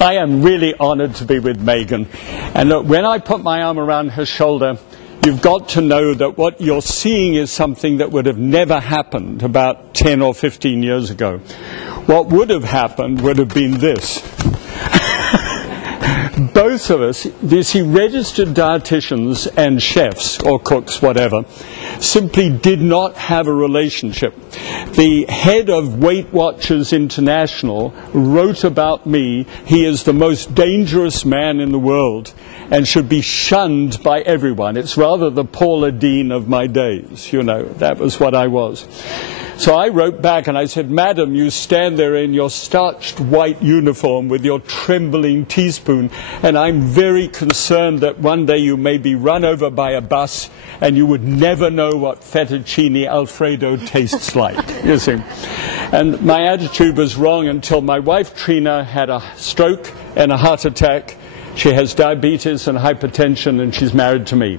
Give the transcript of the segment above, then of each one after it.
I am really honored to be with Megan. And look, when I put my arm around her shoulder, you've got to know that what you're seeing is something that would have never happened about 10 or 15 years ago. What would have happened would have been this. Both of us, you see, registered dietitians and chefs, or cooks, whatever, simply did not have a relationship. The head of Weight Watchers International wrote about me, he is the most dangerous man in the world and should be shunned by everyone. It's rather the Paula Deen of my days, you know, that was what I was. So I wrote back and I said, Madam, you stand there in your starched white uniform with your trembling teaspoon, and I'm very concerned that one day you may be run over by a bus and you would never know what fettuccine Alfredo tastes like, you see. And my attitude was wrong until my wife Trina had a stroke and a heart attack. She has diabetes and hypertension, and she's married to me.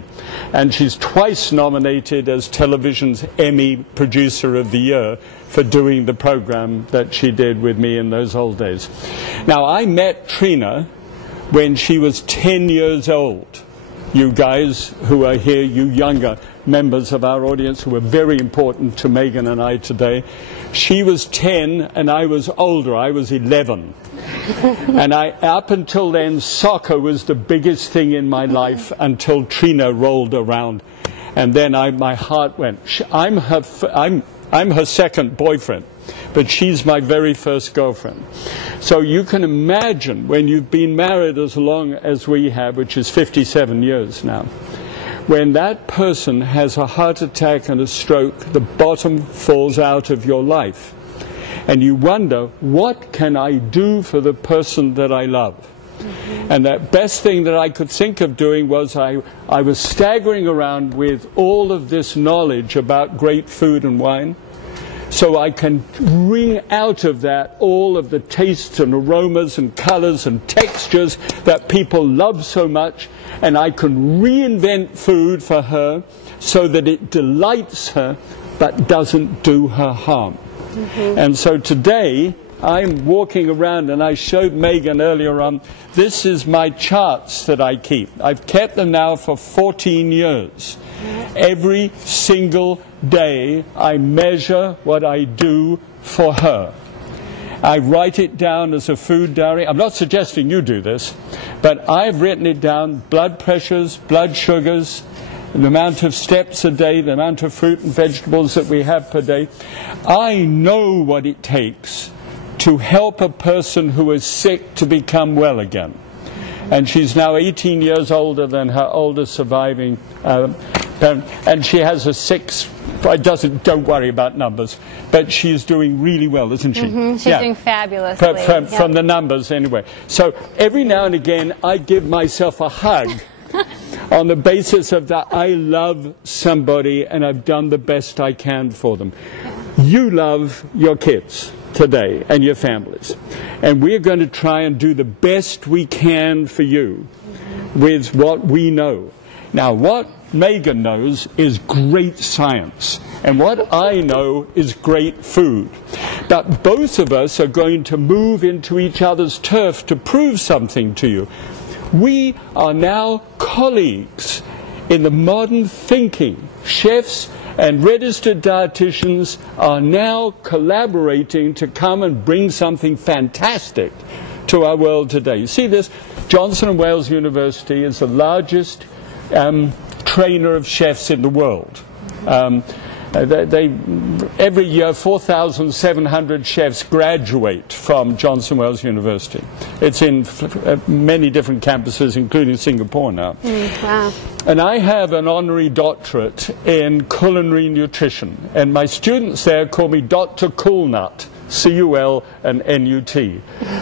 And she's twice nominated as television's Emmy Producer of the Year for doing the program that she did with me in those old days. Now, I met Trina when she was 10 years old. You guys who are here, you younger members of our audience who are very important to Megan and I today. She was 10 and I was older. I was 11. And up until then, soccer was the biggest thing in my life until Trina rolled around. And then my heart went. I'm her second boyfriend, but she's my very first girlfriend. So you can imagine when you've been married as long as we have, which is 57 years now, when that person has a heart attack and a stroke, the bottom falls out of your life. And you wonder, what can I do for the person that I love? Mm-hmm. And the best thing that I could think of doing was I was staggering around with all of this knowledge about great food and wine, so I can wring out of that all of the tastes and aromas and colors and textures that people love so much, and I can reinvent food for her so that it delights her but doesn't do her harm. Mm-hmm. And so today I'm walking around, and I showed Megan earlier on, this is my charts that I keep. I've kept them now for 14 years. Every single day I measure what I do for her. I write it down as a food diary. I'm not suggesting you do this, but I've written it down: blood pressures, blood sugars, the amount of steps a day, the amount of fruit and vegetables that we have per day. I know what it takes to help a person who is sick to become well again. And she's now 18 years older than her oldest surviving parent, and she has a 6, don't worry about numbers, but she's doing really well, isn't she? Mm-hmm. She's doing fabulously. From the numbers anyway. So every now and again I give myself a hug on the basis of that I love somebody and I've done the best I can for them. You love your kids today and your families, and we're going to try and do the best we can for you with what we know. Now, what Megan knows is great science, and what I know is great food. But both of us are going to move into each other's turf to prove something to you. We are now colleagues in the modern thinking. Chefs and registered dietitians are now collaborating to come and bring something fantastic to our world today. You see this? Johnson & Wales University is the largest trainer of chefs in the world. Every year 4,700 chefs graduate from Johnson & Wales University. It's in many different campuses, including Singapore now. Wow. And I have an honorary doctorate in culinary nutrition, and my students there call me Dr. Coolnut, C-U-L and N-U-T.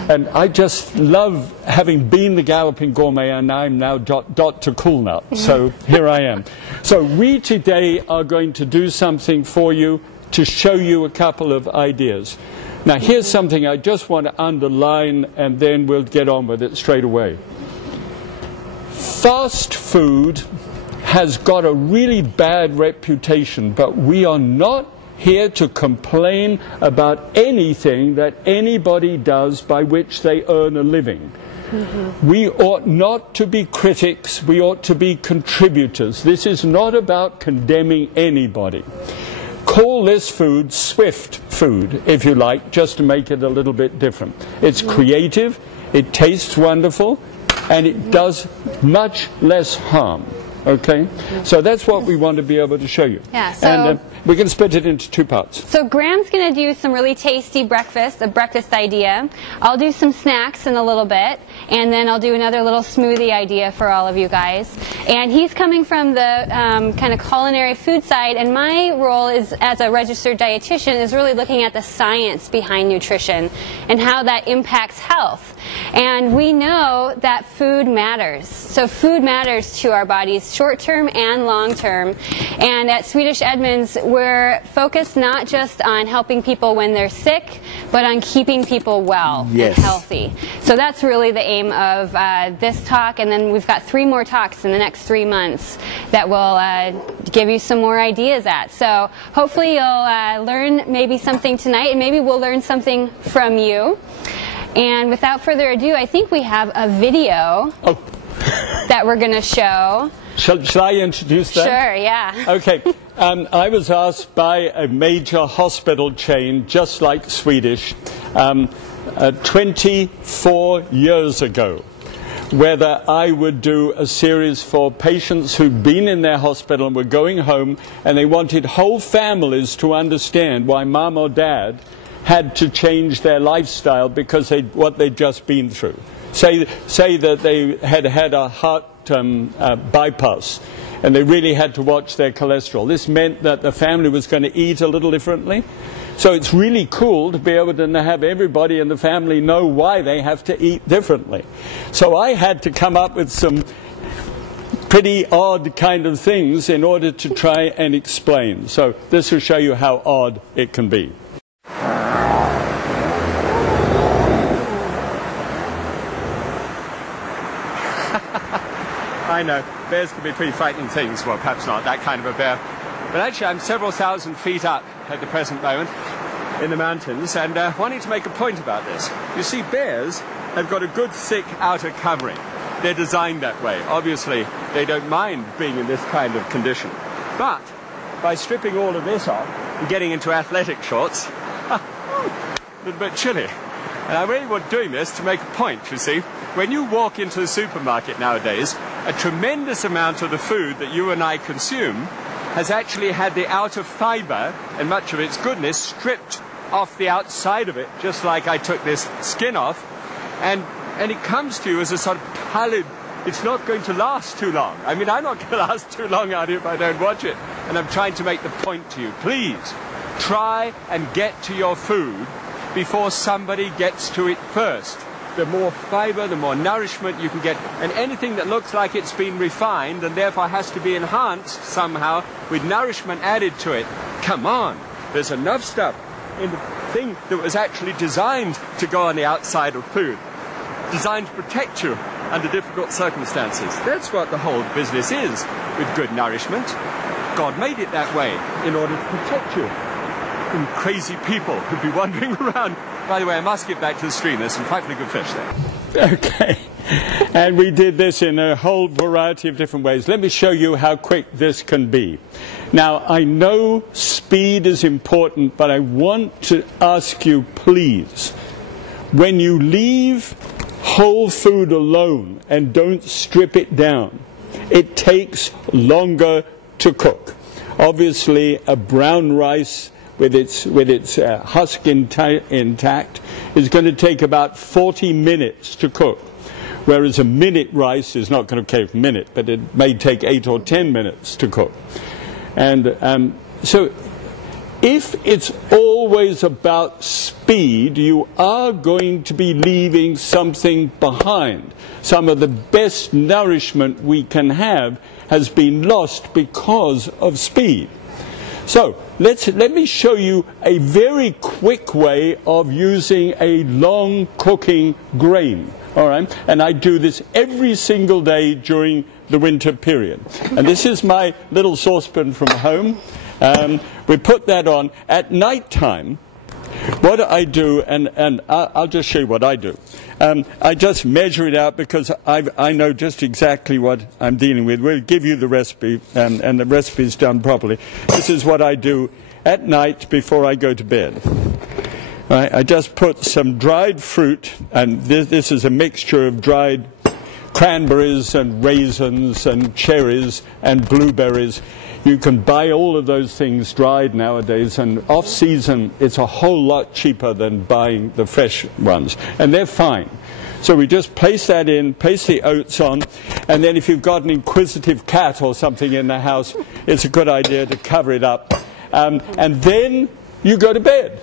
And I just love having been the Galloping Gourmet, and I'm now Dr. Coolnut. So here I am. So we today are going to do something for you to show you a couple of ideas. Now here's something I just want to underline, and then we'll get on with it straight away. Fast food has got a really bad reputation, but we are not here to complain about anything that anybody does by which they earn a living. We ought not to be critics, we ought to be contributors. This is not about condemning anybody. Call this food Swift food, if you like, just to make it a little bit different. It's creative, it tastes wonderful, and it does much less harm. Okay? So that's what we want to be able to show you. Yeah, so and we can split it into two parts. So Graham's going to do some really tasty breakfast, a breakfast idea. I'll do some snacks in a little bit, and then I'll do another little smoothie idea for all of you guys. And he's coming from the kind of culinary food side, and my role is as a registered dietitian is really looking at the science behind nutrition and how that impacts health. And we know that food matters. So food matters to our bodies, short-term and long-term. And at Swedish Edmonds, we're focused not just on helping people when they're sick, but on keeping people well and healthy. So that's really the aim of this talk, and then we've got 3 more talks in the next 3 months that will give you some more ideas at. So hopefully you'll learn maybe something tonight, and maybe we'll learn something from you. And without further ado, I think we have a video that we're going to show. Shall I introduce that? Sure, yeah. Okay. I was asked by a major hospital chain, just like Swedish, 24 years ago, whether I would do a series for patients who'd been in their hospital and were going home, and they wanted whole families to understand why mom or dad had to change their lifestyle because what they'd just been through. Say that they had had a heart bypass and they really had to watch their cholesterol. This meant that the family was going to eat a little differently. So it's really cool to be able to have everybody in the family know why they have to eat differently. So I had to come up with some pretty odd kind of things in order to try and explain. So this will show you how odd it can be. I know, bears can be pretty frightening things. Well, perhaps not that kind of a bear. But actually, I'm several thousand feet up at the present moment in the mountains, and wanting to make a point about this. You see, bears have got a good thick outer covering. They're designed that way. Obviously, they don't mind being in this kind of condition. But by stripping all of this off and getting into athletic shorts, a little bit chilly. And I really was doing this to make a point, you see. When you walk into the supermarket nowadays, a tremendous amount of the food that you and I consume has actually had the outer fiber and much of its goodness stripped off the outside of it, just like I took this skin off. And it comes to you as a sort of pallid, it's not going to last too long. I mean, I'm not going to last too long out here if I don't watch it. And I'm trying to make the point to you. Please, try and get to your food before somebody gets to it first. The more fiber, the more nourishment you can get, and anything that looks like it's been refined and therefore has to be enhanced somehow with nourishment added to it, come on, there's enough stuff in the thing that was actually designed to go on the outside of food, designed to protect you under difficult circumstances. That's what the whole business is with good nourishment. God made it that way in order to protect you from crazy people who'd be wandering around. By the way, I must get back to the stream. There's some frightfully good fish there. Okay. And we did this in a whole variety of different ways. Let me show you how quick this can be. Now, I know speed is important, but I want to ask you, please, when you leave whole food alone and don't strip it down, it takes longer to cook. Obviously, a brown rice with its husk intact is going to take about 40 minutes to cook, whereas a minute rice is not going to take a minute, but it may take 8 or 10 minutes to cook. And so if it's always about speed, you are going to be leaving something behind. Some of the best nourishment we can have has been lost because of speed. So let me show you a very quick way of using a long cooking grain. All right, and I do this every single day during the winter period. And this is my little saucepan from home. We put that on. At night time, what I do, and I'll just show you what I do. I just measure it out because I know just exactly what I'm dealing with. We'll give you the recipe, and the recipe is done properly. This is what I do at night before I go to bed. Right, I just put some dried fruit, and this is a mixture of dried cranberries and raisins and cherries and blueberries. You can buy all of those things dried nowadays, and off-season it's a whole lot cheaper than buying the fresh ones, and they're fine. So we just place that in, place the oats on, and then if you've got an inquisitive cat or something in the house, it's a good idea to cover it up. And then you go to bed.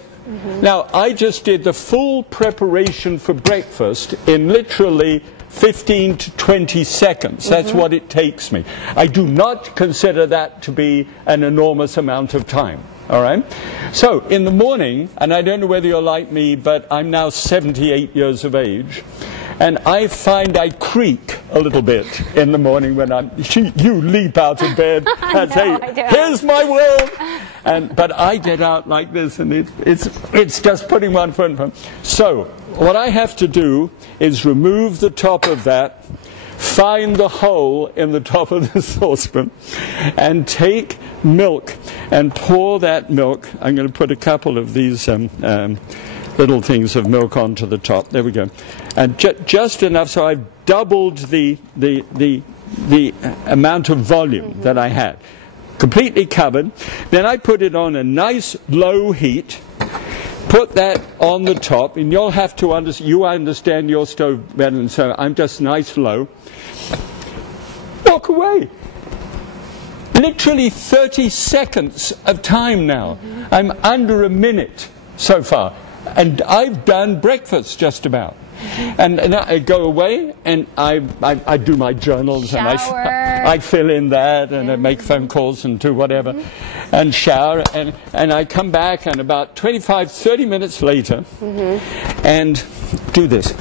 Now, I just did the full preparation for breakfast in literally 15 to 20 seconds. That's what it takes me. I do not consider that to be an enormous amount of time. All right? So, in the morning, and I don't know whether you're like me, but I'm now 78 years of age, and I find I creak a little bit in the morning when you leap out of bed and say, here's my world! But I get out like this, and it's just putting one foot in front. So, what I have to do is remove the top of that, find the hole in the top of the saucepan, and take milk and pour that milk. I'm going to put a couple of these little things of milk onto the top. There we go. And just enough so I've doubled the amount of volume that I had. Completely covered. Then I put it on a nice low heat. Put that on the top, and you'll have to understand your stove better than so. I'm just nice low. Walk away. Literally 30 seconds of time now. I'm under a minute so far, and I've done breakfast just about. And I go away, and I do my journals, and I fill in that, and I make phone calls and do whatever, and shower, and I come back, and about 25, 30 minutes later, and do this.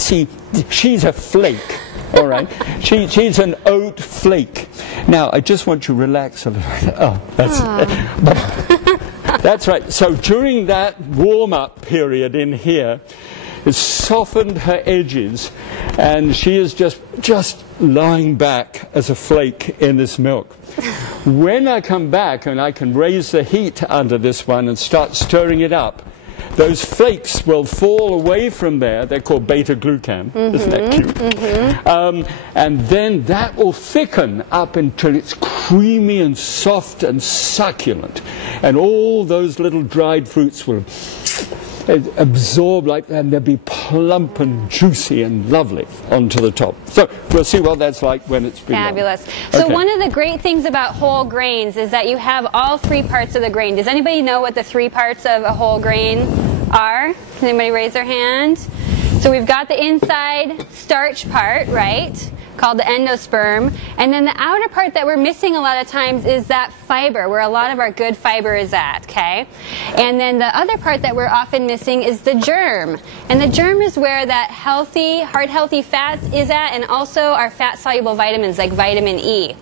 See, she's a flake, all right? She's an oat flake. Now, I just want you to relax a little bit. Oh, that's right. So during that warm-up period in here, it's softened her edges, and she is just lying back as a flake in this milk. When I come back and I can raise the heat under this one and start stirring it up, those flakes will fall away from there. They're called beta-glucan. Isn't that cute? And then that will thicken up until it's creamy and soft and succulent. And all those little dried fruits will absorb like that, and they'll be plump and juicy and lovely onto the top. So we'll see what that's like when it's been fabulous. So one of the great things about whole grains is that you have all three parts of the grain. Does anybody know what the three parts of a whole grain are? Can anybody raise their hand? So we've got the inside starch part, right, called the endosperm, and then the outer part that we're missing a lot of times is that fiber, where a lot of our good fiber is at, okay? And then the other part that we're often missing is the germ, and the germ is where that healthy, heart-healthy fat is at, and also our fat-soluble vitamins like vitamin E.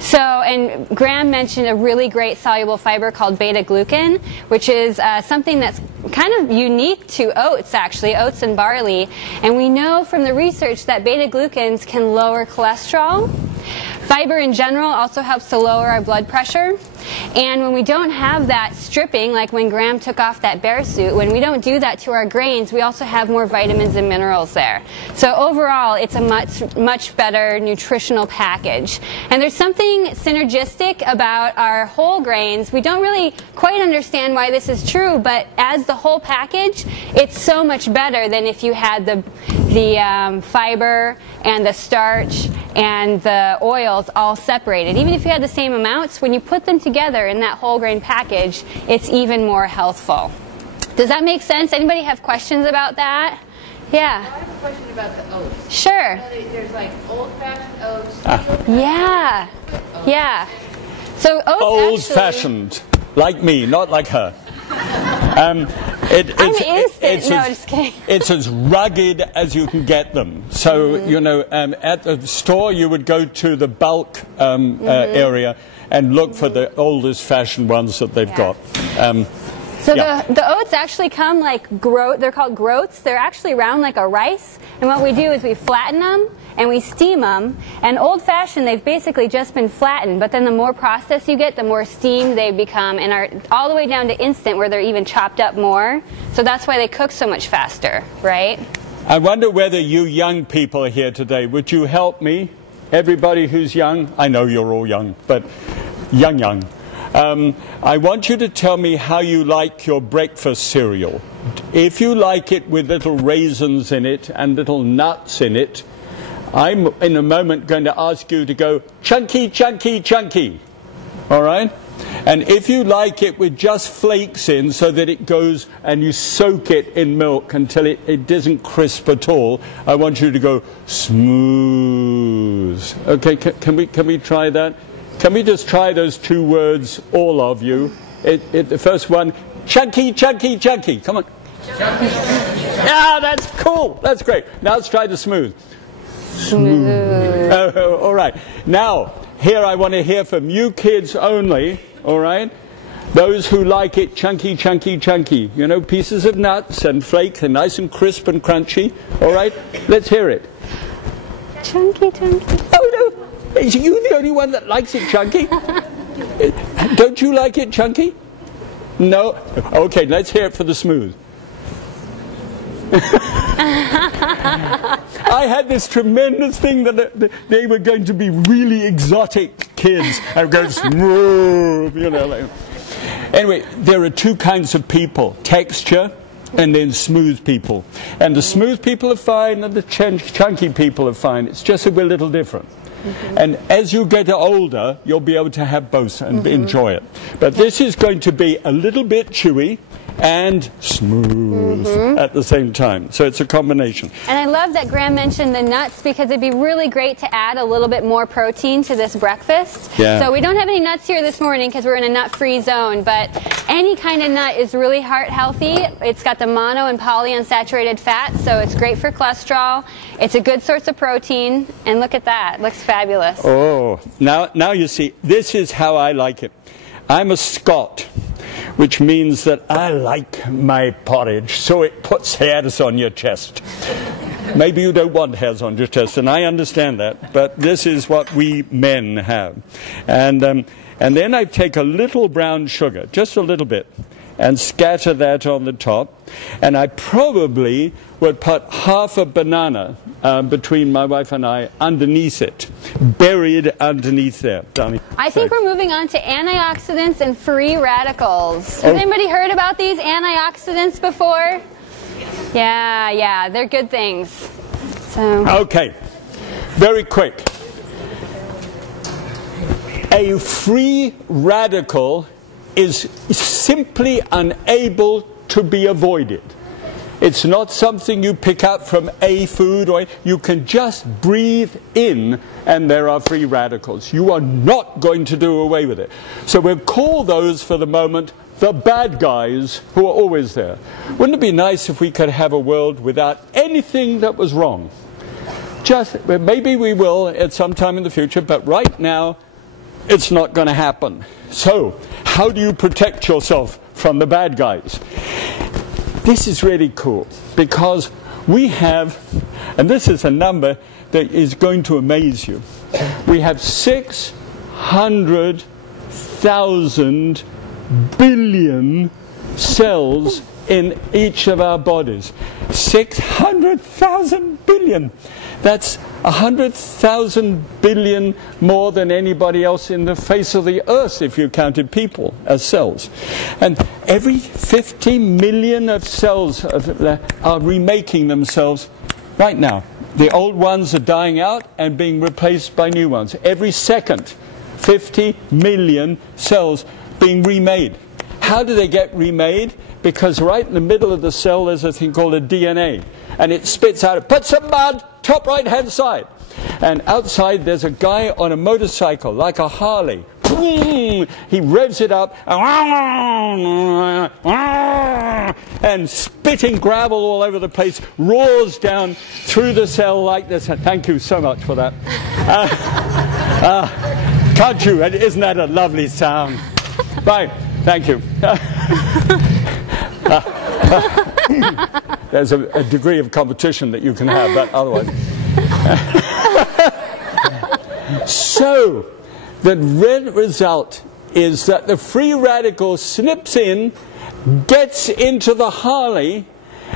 So, and Graham mentioned a really great soluble fiber called beta-glucan, which is something that's kind of unique to oats, actually, oats and barley, and we know from the research that beta-glucans can lower cholesterol. Fiber in general also helps to lower our blood pressure. And when we don't have that stripping, like when Graham took off that bear suit, when we don't do that to our grains, we also have more vitamins and minerals there. So overall, it's a much better nutritional package. And there's something synergistic about our whole grains. We don't really quite understand why this is true, but as the whole package, it's so much better than if you had the fiber and the starch and the oils all separated. Even if you had the same amounts, when you put them together in that whole grain package, it's even more healthful. Does that make sense? Anybody have questions about that? Yeah. I have a question about the oats. Sure. There's like old-fashioned oats. Yeah. Yeah. So oats old-fashioned, like me, not like her. I'm instant. No, just kidding. It's as rugged as you can get them. So, you know, at the store you would go to the bulk area and look for the oldest fashioned ones that they've got. So the oats actually come like they're called groats. They're actually round like a rice. And what we do is we flatten them and we steam them. And old-fashioned, they've basically just been flattened. But then the more processed you get, the more steamed they become, and are all the way down to instant, where they're even chopped up more. So that's why they cook so much faster, right? I wonder whether you young people are here today. Would you help me? Everybody who's young, I know you're all young, but young. I want you to tell me how you like your breakfast cereal. If you like it with little raisins in it and little nuts in it, I'm in a moment going to ask you to go chunky, chunky, chunky. All right? And if you like it with just flakes in so that it goes and you soak it in milk until it isn't crisp at all, I want you to go smooth. Okay, can we try that? Can we just try those two words, all of you? The first one, chunky, chunky, chunky. Come on. Chunky. Yeah, that's cool. That's great. Now let's try the smooth. Smooth. All right. Now, here I want to hear from you kids only, all right? Those who like it chunky, chunky, chunky. You know, pieces of nuts and flakes and nice and crisp and crunchy. All right? Let's hear it. Chunky, chunky. Oh, no. Is you the only one that likes it chunky? Don't you like it chunky? No? Okay, let's hear it for the smooth. I had this tremendous thing that they were going to be really exotic kids. I go smooth, you know. Like. Anyway, there are two kinds of people: texture and then smooth people. And the smooth people are fine, and the chunky people are fine. It's just that we're a little different. And as you get older, you'll be able to have both and enjoy it. But this is going to be a little bit chewy and smooth at the same time. So it's a combination. And I love that Graham mentioned the nuts, because it'd be really great to add a little bit more protein to this breakfast. Yeah. So we don't have any nuts here this morning because we're in a nut-free zone, but any kind of nut is really heart healthy. It's got the mono and polyunsaturated fat, so it's great for cholesterol. It's a good source of protein, and look at that. It looks fabulous. Oh, now you see, this is how I like it. I'm a Scot, which means that I like my porridge so it puts hairs on your chest. Maybe you don't want hairs on your chest, and I understand that, but this is what we men have. And then I take a little brown sugar, just a little bit, and scatter that on the top. And I probably would put half a banana between my wife and I underneath it, buried underneath there. I think we're moving on to antioxidants and free radicals. Has anybody heard about these antioxidants before? Yeah, they're good things. So. Okay, very quick. A free radical is simply unable to be avoided. It's not something you pick up from a food, or you can just breathe in and there are free radicals. You are not going to do away with it. So we'll call those for the moment the bad guys who are always there. Wouldn't it be nice if we could have a world without anything that was wrong? Just, maybe we will at some time in the future, but right now it's not going to happen. So, how do you protect yourself from the bad guys? This is really cool, because we have, and this is a number that is going to amaze you, we have 600,000 billion cells in each of our bodies. 600,000 billion. That's 100,000 billion more than anybody else in the face of the earth if you counted people as cells. And every 50 million of cells are remaking themselves right now. The old ones are dying out and being replaced by new ones. Every second, 50 million cells being remade. How do they get remade? Because right in the middle of the cell there's a thing called a DNA. And it spits out, put some mud, top right hand side. And outside there's a guy on a motorcycle, like a Harley, he revs it up, and spitting gravel all over the place, roars down through the cell like this. Thank you so much for that. Can't you? Isn't that a lovely sound? Right, thank you. There's a degree of competition that you can have, but otherwise. So, the result is that the free radical snips in, gets into the Harley,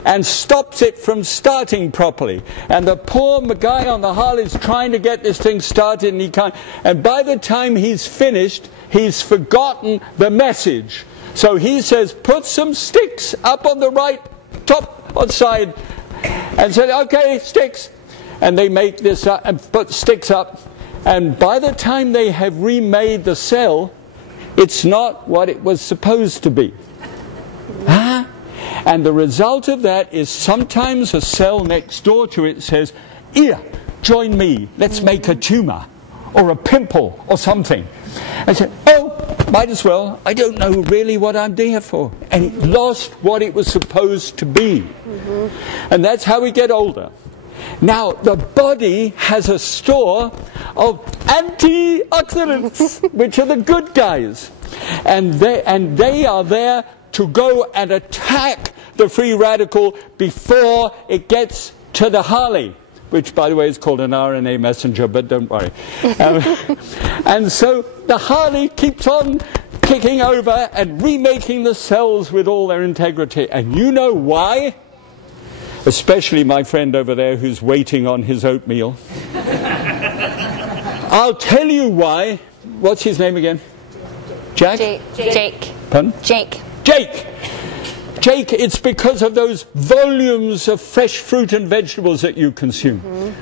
and stops it from starting properly. And the poor guy on the Harley is trying to get this thing started, and he can't. And by the time he's finished, he's forgotten the message. So he says, put some sticks up on the right top or side, and said, okay, sticks. And they make this up and put sticks up. And by the time they have remade the cell, it's not what it was supposed to be. Huh? And the result of that is sometimes a cell next door to it says, here, join me, let's make a tumor or a pimple or something. I said, oh, might as well, I don't know really what I'm there for. And it lost what it was supposed to be. And that's how we get older. Now, the body has a store of antioxidants, which are the good guys. And they are there to go and attack the free radical before it gets to the Harley, which, by the way, is called an RNA messenger, but don't worry. And so the Harley keeps on kicking over and remaking the cells with all their integrity. And you know why? Especially my friend over there who's waiting on his oatmeal. I'll tell you why. What's his name again? Jack? Jake. Pardon? Jake. Jake! Jake, it's because of those volumes of fresh fruit and vegetables that you consume.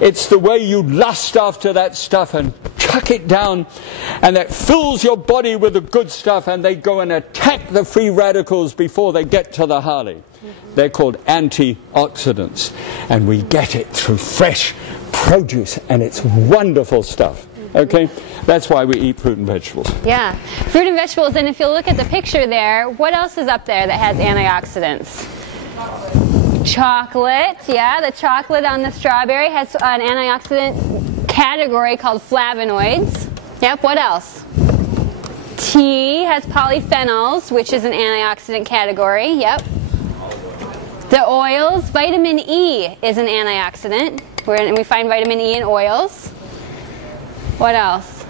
It's the way you lust after that stuff and chuck it down, and that fills your body with the good stuff, and they go and attack the free radicals before they get to the Harley. They're called antioxidants, and we get it through fresh produce, and it's wonderful stuff. Okay? That's why we eat fruit and vegetables. Yeah, fruit and vegetables. And if you look at the picture there, what else is up there that has antioxidants? Chocolate. Yeah, the chocolate on the strawberry has an antioxidant category called flavonoids. Yep, what else? Tea has polyphenols, which is an antioxidant category. Yep. The oils, vitamin E is an antioxidant. We find vitamin E in oils. What else?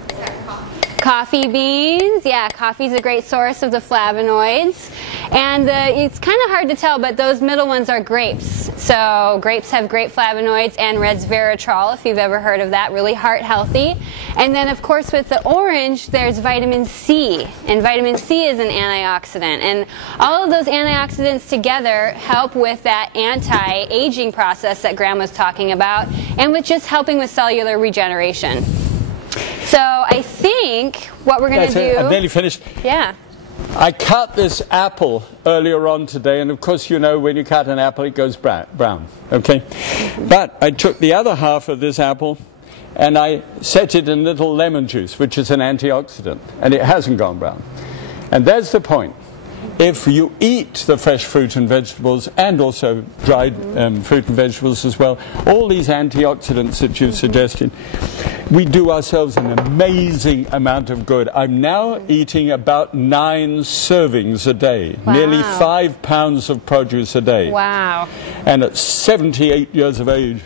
Coffee beans. Yeah, coffee's a great source of the flavonoids. And it's kind of hard to tell, but those middle ones are grapes. So grapes have great flavonoids, and resveratrol, if you've ever heard of that, really heart healthy. And then, of course, with the orange, there's vitamin C. And vitamin C is an antioxidant. And all of those antioxidants together help with that anti-aging process that Graham was talking about, and with just helping with cellular regeneration. So I think what we're going to do... I'm nearly finished. Yeah. I cut this apple earlier on today, and of course you know when you cut an apple it goes brown, okay? But I took the other half of this apple and I set it in little lemon juice, which is an antioxidant, and it hasn't gone brown. And that's the point. If you eat the fresh fruit and vegetables, and also dried fruit and vegetables as well, all these antioxidants that you've suggested, we do ourselves an amazing amount of good. I'm now eating about 9 servings a day, nearly 5 pounds of produce a day. Wow. And at 78 years of age.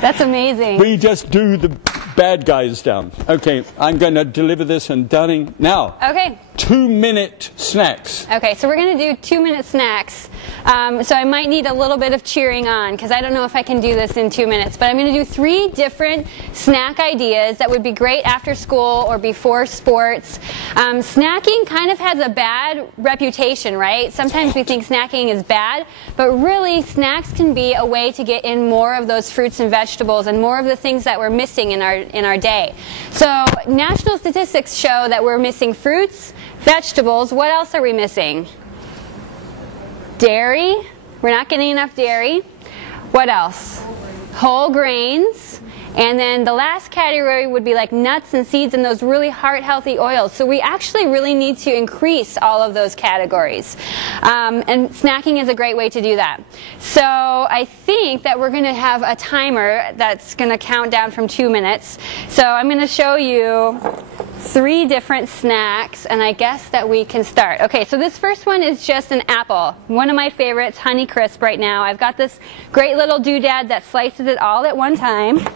That's amazing. We just do the bad guys down. Okay, I'm going to deliver this and done now. Okay. 2-minute snacks. Okay, so we're going to do 2-minute snacks. So I might need a little bit of cheering on, because I don't know if I can do this in 2 minutes. But I'm going to do 3 different snack ideas that would be great after school or before sports. Snacking kind of has a bad reputation, right? Sometimes we think snacking is bad, but really snacks can be a way to get in more of those fruits and vegetables and more of the things that we're missing in our day. So national statistics show that we're missing fruits, vegetables. What else are we missing? Dairy. We're not getting enough dairy. What else? Whole grains. And then the last category would be like nuts and seeds and those really heart-healthy oils. So we actually really need to increase all of those categories. And snacking is a great way to do that. So I think that we're going to have a timer that's going to count down from 2 minutes. So I'm going to show you 3 different snacks, and I guess that we can start. Okay, so this first one is just an apple. One of my favorites, Honey Crisp right now. I've got this great little doodad that slices it all at one time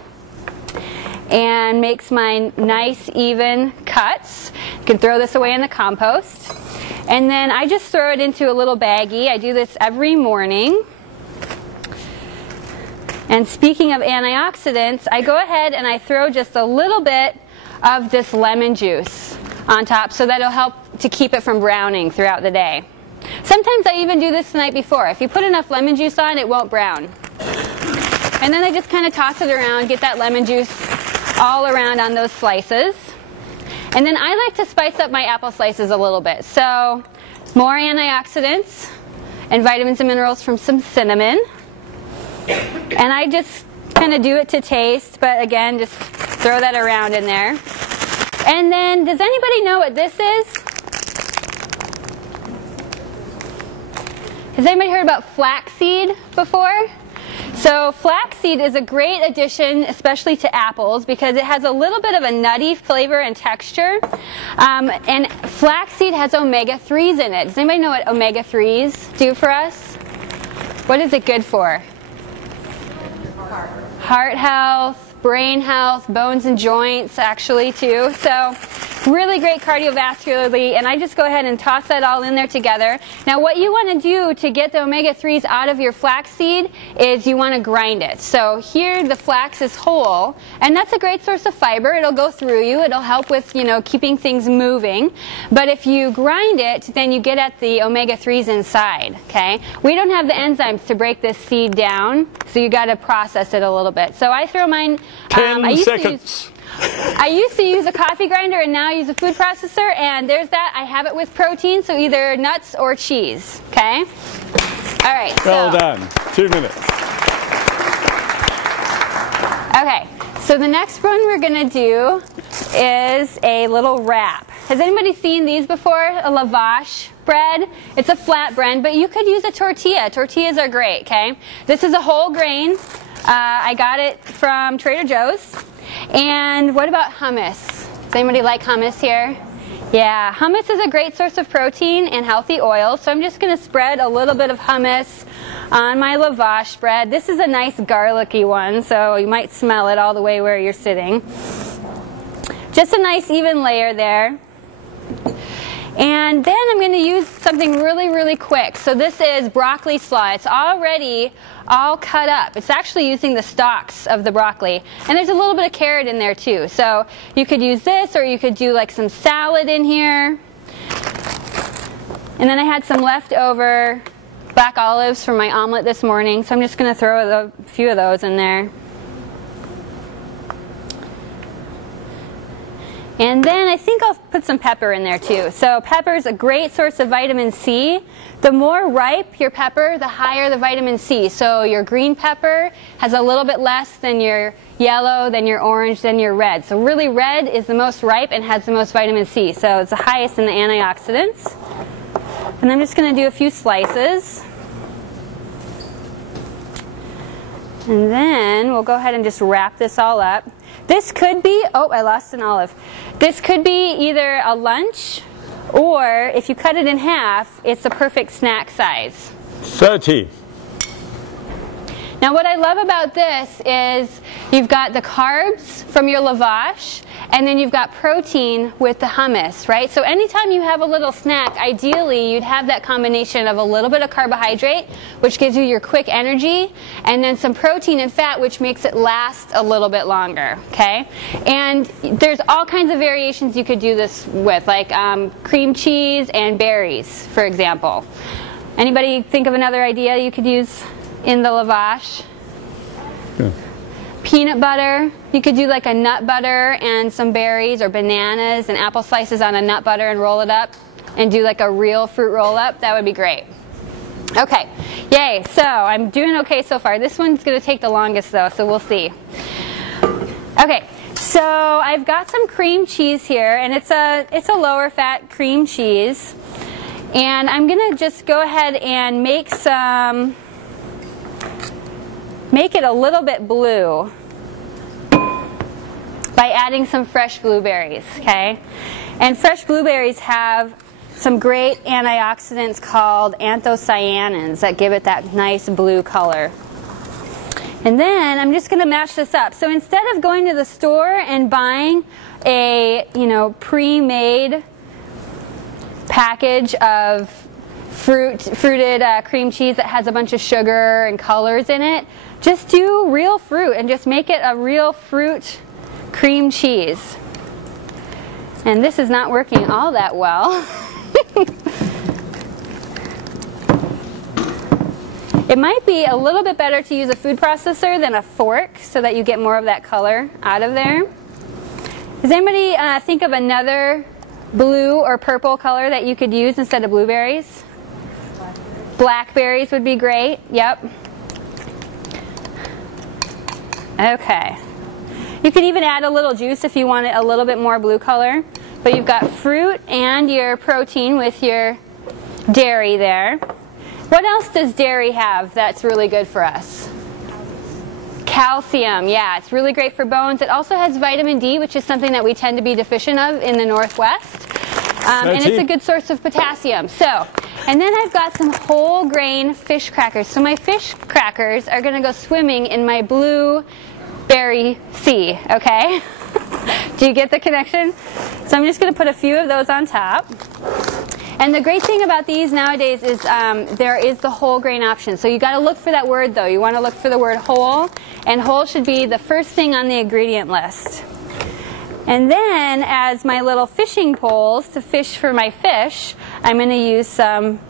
and makes my nice even cuts. You can throw this away in the compost. And then I just throw it into a little baggie. I do this every morning. And speaking of antioxidants, I go ahead and I throw just a little bit of this lemon juice on top so that it'll help to keep it from browning throughout the day. Sometimes I even do this the night before. If you put enough lemon juice on, it won't brown. And then I just kind of toss it around, get that lemon juice all around on those slices. And then I like to spice up my apple slices a little bit. So more antioxidants and vitamins and minerals from some cinnamon. And I just kind of do it to taste, but again, just throw that around in there. And then, does anybody know what this is? Has anybody heard about flaxseed before? So flaxseed is a great addition, especially to apples, because it has a little bit of a nutty flavor and texture. And flaxseed has omega-3s in it. Does anybody know what omega-3s do for us? What is it good for? Heart health, brain health, bones and joints actually too. So really great cardiovascularly, and I just go ahead and toss that all in there together. Now what you want to do to get the omega-3s out of your flaxseed is you want to grind it. So here the flax is whole, and that's a great source of fiber. It'll go through you. It'll help with, you know, keeping things moving. But if you grind it, then you get at the omega-3s inside, okay? We don't have the enzymes to break this seed down, so you got to process it a little bit. So I throw mine 10 seconds. I used to use a coffee grinder and now I use a food processor, and there's that. I have it with protein, so either nuts or cheese, okay? All right. Well done. 2 minutes. Okay, so the next one we're going to do is a little wrap. Has anybody seen these before? A lavash bread. It's a flat bread, but you could use a tortilla. Tortillas are great, okay? This is a whole grain. I got it from Trader Joe's. And what about hummus? Does anybody like hummus here? Yeah, hummus is a great source of protein and healthy oil. So I'm just going to spread a little bit of hummus on my lavash bread. This is a nice garlicky one, so you might smell it all the way where you're sitting. Just a nice even layer there. And then I'm going to use something really, really quick. So this is broccoli slaw. It's already all cut up. It's actually using the stalks of the broccoli. And there's a little bit of carrot in there too. So you could use this, or you could do like some salad in here. And then I had some leftover black olives from my omelet this morning. So I'm just going to throw a few of those in there. And then I think I'll put some pepper in there too. So pepper is a great source of vitamin C. The more ripe your pepper, the higher the vitamin C. So your green pepper has a little bit less than your yellow, than your orange, than your red. So really red is the most ripe and has the most vitamin C. So it's the highest in the antioxidants. And I'm just going to do a few slices. And then we'll go ahead and just wrap this all up. This could be, oh, I lost an olive. This could be either a lunch, or if you cut it in half, it's a perfect snack size. 30. Now what I love about this is you've got the carbs from your lavash, and then you've got protein with the hummus, right? So anytime you have a little snack, ideally you'd have that combination of a little bit of carbohydrate, which gives you your quick energy, and then some protein and fat, which makes it last a little bit longer, okay? And there's all kinds of variations you could do this with, like cream cheese and berries, for example. Anybody think of another idea you could use in the lavash? Yeah. Peanut butter. You could do like a nut butter and some berries or bananas and apple slices on a nut butter and roll it up and do like a real fruit roll up. That would be great. Okay, yay. So I'm doing okay so far. This one's going to take the longest though, so we'll see. Okay, so I've got some cream cheese here, and it's a lower fat cream cheese. And I'm going to just go ahead and make it a little bit blue by adding some fresh blueberries, okay? And fresh blueberries have some great antioxidants called anthocyanins that give it that nice blue color. And then I'm just going to mash this up. So instead of going to the store and buying a, pre-made package of fruited cream cheese that has a bunch of sugar and colors in it, just do real fruit and just make it a real fruit cream cheese. And this is not working all that well. It might be a little bit better to use a food processor than a fork so that you get more of that color out of there. Does anybody think of another blue or purple color that you could use instead of blueberries? Blackberries would be great. Yep. Okay. You could even add a little juice if you wanted a little bit more blue color. But you've got fruit and your protein with your dairy there. What else does dairy have that's really good for us? Calcium, yeah, it's really great for bones. It also has vitamin D, which is something that we tend to be deficient of in the Northwest. And it's a good source of potassium. So, and then I've got some whole grain fish crackers. So my fish crackers are going to go swimming in my blueberry sea, okay? Do you get the connection? So I'm just going to put a few of those on top. And the great thing about these nowadays is there is the whole grain option. So you got to look for that word though. You want to look for the word whole, and whole should be the first thing on the ingredient list. And then as my little fishing poles to fish for my fish, I'm going to use some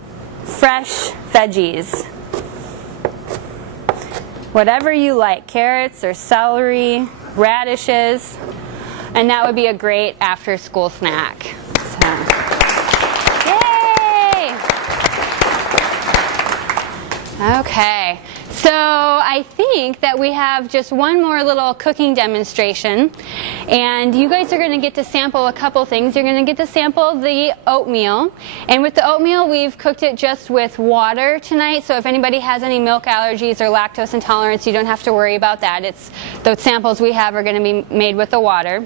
fresh veggies. Whatever you like, carrots or celery, radishes, and that would be a great after school snack. So. Okay, so I think that we have just one more little cooking demonstration, and you guys are going to get to sample a couple things. You're going to get to sample the oatmeal, and with the oatmeal we've cooked it just with water tonight, so if anybody has any milk allergies or lactose intolerance, you don't have to worry about that. Those samples we have are going to be made with the water.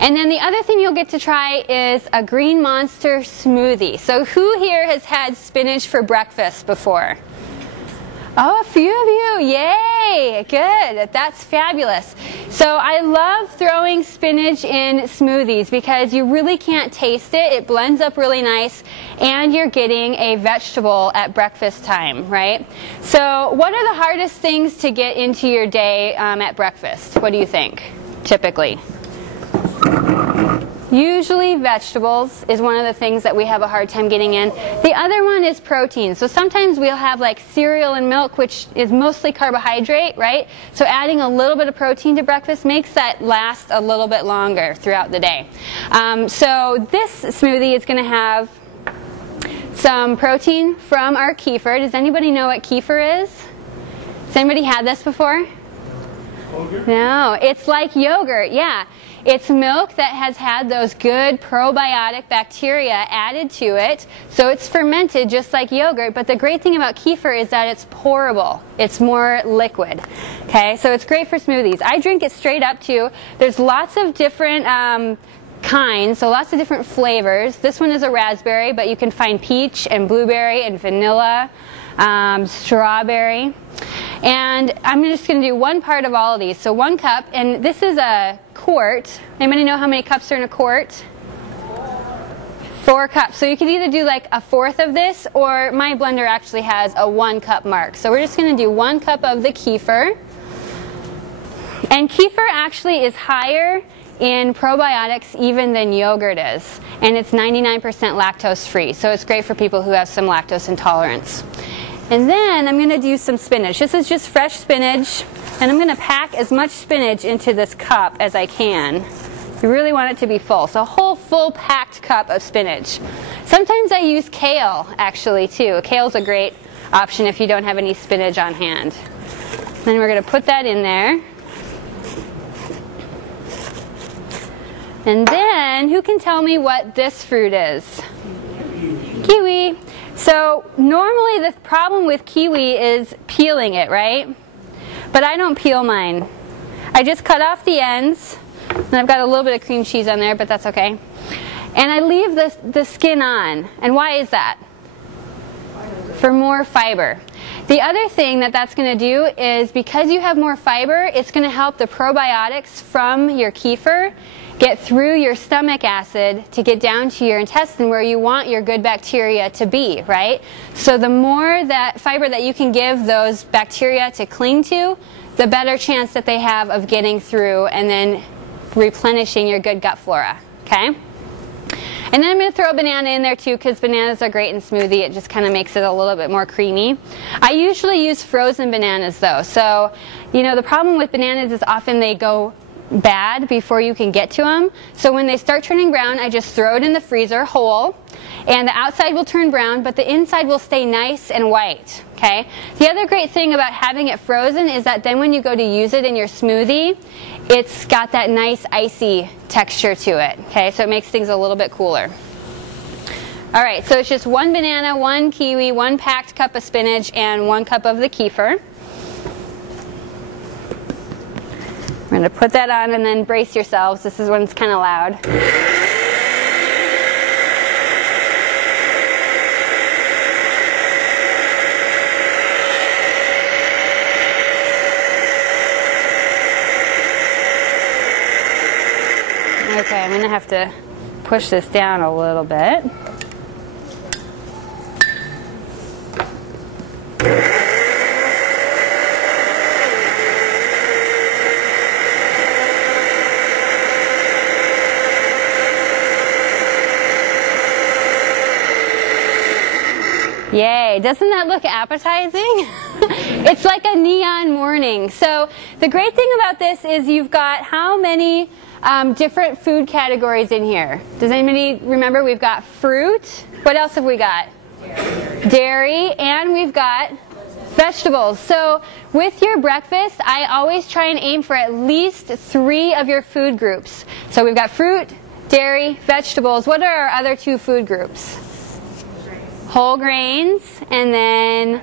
And then the other thing you'll get to try is a Green Monster smoothie. So who here has had spinach for breakfast before? Oh, a few of you. Yay! Good. That's fabulous. So I love throwing spinach in smoothies because you really can't taste it. It blends up really nice, and you're getting a vegetable at breakfast time, right? So what are the hardest things to get into your day at breakfast? What do you think, typically? Usually vegetables is one of the things that we have a hard time getting in. The other one is protein. So sometimes we'll have like cereal and milk, which is mostly carbohydrate, right? So adding a little bit of protein to breakfast makes that last a little bit longer throughout the day. So this smoothie is going to have some protein from our kefir. Does anybody know what kefir is? Has anybody had this before? Yogurt? No, it's like yogurt, yeah. It's milk that has had those good probiotic bacteria added to it, so it's fermented just like yogurt, but the great thing about kefir is that it's pourable. It's more liquid. Okay, so it's great for smoothies. I drink it straight up too. There's lots of different kinds, so lots of different flavors. This one is a raspberry, but you can find peach and blueberry and vanilla, strawberry. And I'm just going to do one part of all of these. So 1 cup, and this is a quart. Anybody know how many cups are in a quart? 4 cups. So you could either do like a 1/4 of this, or my blender actually has a 1 cup mark. So we're just going to do 1 cup of the kefir. And kefir actually is higher in probiotics even than yogurt is. And it's 99% lactose free. So it's great for people who have some lactose intolerance. And then I'm going to do some spinach. This is just fresh spinach, and I'm going to pack as much spinach into this cup as I can. You really want it to be full, so a whole full packed cup of spinach. Sometimes I use kale actually too. Kale's a great option if you don't have any spinach on hand. Then we're going to put that in there. And then, who can tell me what this fruit is? Kiwi. So normally the problem with kiwi is peeling it, right? But I don't peel mine. I just cut off the ends, and I've got a little bit of cream cheese on there, but that's okay. And I leave the skin on. And why is that? For more fiber. The other thing that that's going to do is, because you have more fiber, it's going to help the probiotics from your kefir get through your stomach acid to get down to your intestine where you want your good bacteria to be, right? So the more that fiber that you can give those bacteria to cling to, the better chance that they have of getting through and then replenishing your good gut flora, okay? And then I'm going to throw a banana in there too, because bananas are great in smoothie. It just kind of makes it a little bit more creamy. I usually use frozen bananas though. So, you know, the problem with bananas is often they go bad before you can get to them. So when they start turning brown, I just throw it in the freezer whole, and the outside will turn brown, but the inside will stay nice and white, okay? The other great thing about having it frozen is that then when you go to use it in your smoothie, it's got that nice icy texture to it, okay? So it makes things a little bit cooler. All right, so it's just 1 banana, 1 kiwi, 1 packed cup of spinach, and 1 cup of the kefir. We're going to put that on and then brace yourselves. This is when it's kind of loud. Okay, I'm going to have to push this down a little bit. Yay, doesn't that look appetizing? It's like a neon morning. So the great thing about this is you've got how many different food categories in here? Does anybody remember? We've got fruit. What else have we got? Dairy, and we've got vegetables. So with your breakfast, I always try and aim for at least 3 of your food groups. So we've got fruit, dairy, vegetables. What are our other 2 food groups? Whole grains, and then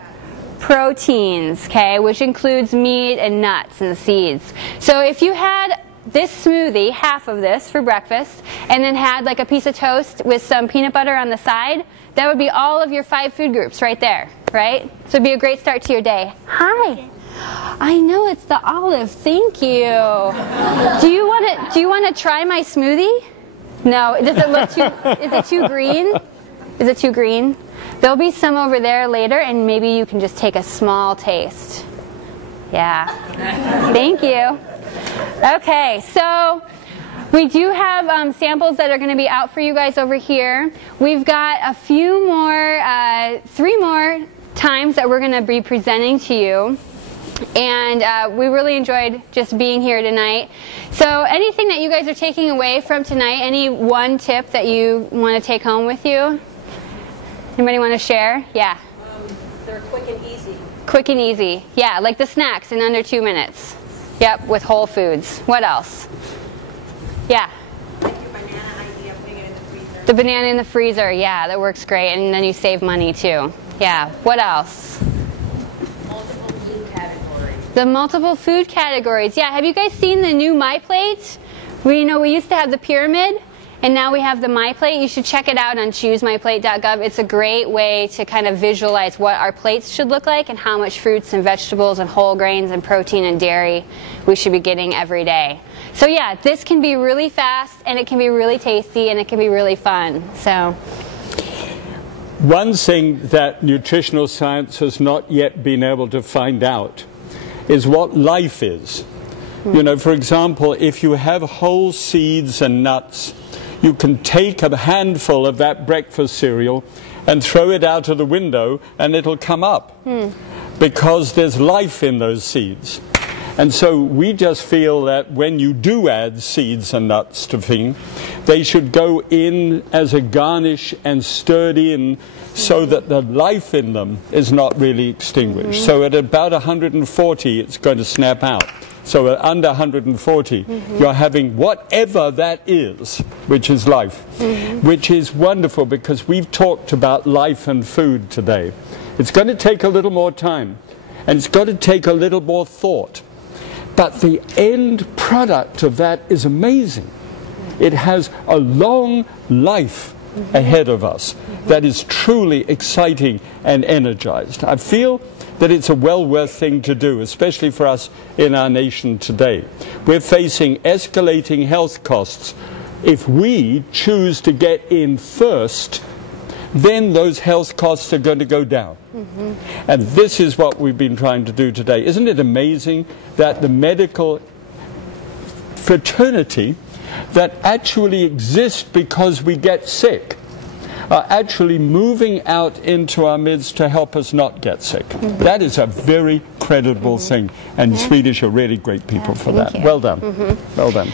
proteins, okay, which includes meat and nuts and seeds. So if you had this smoothie, half of this for breakfast, and then had like a piece of toast with some peanut butter on the side, that would be all of your 5 food groups right there, right? So it'd be a great start to your day. Hi. I know, it's the olive. Thank you. Do you want to try my smoothie? No. Does it look too? Is it too green? Is it too green? There'll be some over there later, and maybe you can just take a small taste. Yeah. Thank you. Okay, so we do have samples that are going to be out for you guys over here. We've got a few more, 3 more times that we're going to be presenting to you. And we really enjoyed just being here tonight. So anything that you guys are taking away from tonight, any one tip that you want to take home with you? Anybody want to share? Yeah. They're quick and easy. Quick and easy. Yeah, like the snacks in under 2 minutes. Yep, with whole foods. What else? Yeah. Like your banana idea, putting it in the freezer. The banana in the freezer. Yeah, that works great. And then you save money too. Yeah. What else? Multiple food categories. The multiple food categories. Yeah, have you guys seen the new My Plate? We used to have the pyramid, and now we have the My Plate. You should check it out on choosemyplate.gov. It's a great way to kind of visualize what our plates should look like and how much fruits and vegetables and whole grains and protein and dairy we should be getting every day. So yeah, this can be really fast, and it can be really tasty, and it can be really fun. So one thing that nutritional science has not yet been able to find out is what life is. You know, for example, if you have whole seeds and nuts, you can take a handful of that breakfast cereal and throw it out of the window and it'll come up because there's life in those seeds. And so we just feel that when you do add seeds and nuts to things, they should go in as a garnish and stirred in so that the life in them is not really extinguished. So at about 140 it's going to snap out. So under 140, you're having whatever that is, which is life, which is wonderful because we've talked about life and food today. It's going to take a little more time, and it's got to take a little more thought. But the end product of that is amazing. It has a long life ahead of us that is truly exciting and energized. I feel that it's a well-worth thing to do, especially for us in our nation today. We're facing escalating health costs. If we choose to get in first, then those health costs are going to go down. And this is what we've been trying to do today. Isn't it amazing that the medical fraternity that actually exists because we get sick are actually moving out into our midst to help us not get sick? That is a very credible thing, and Swedish are really great people for that. Well done. Well done.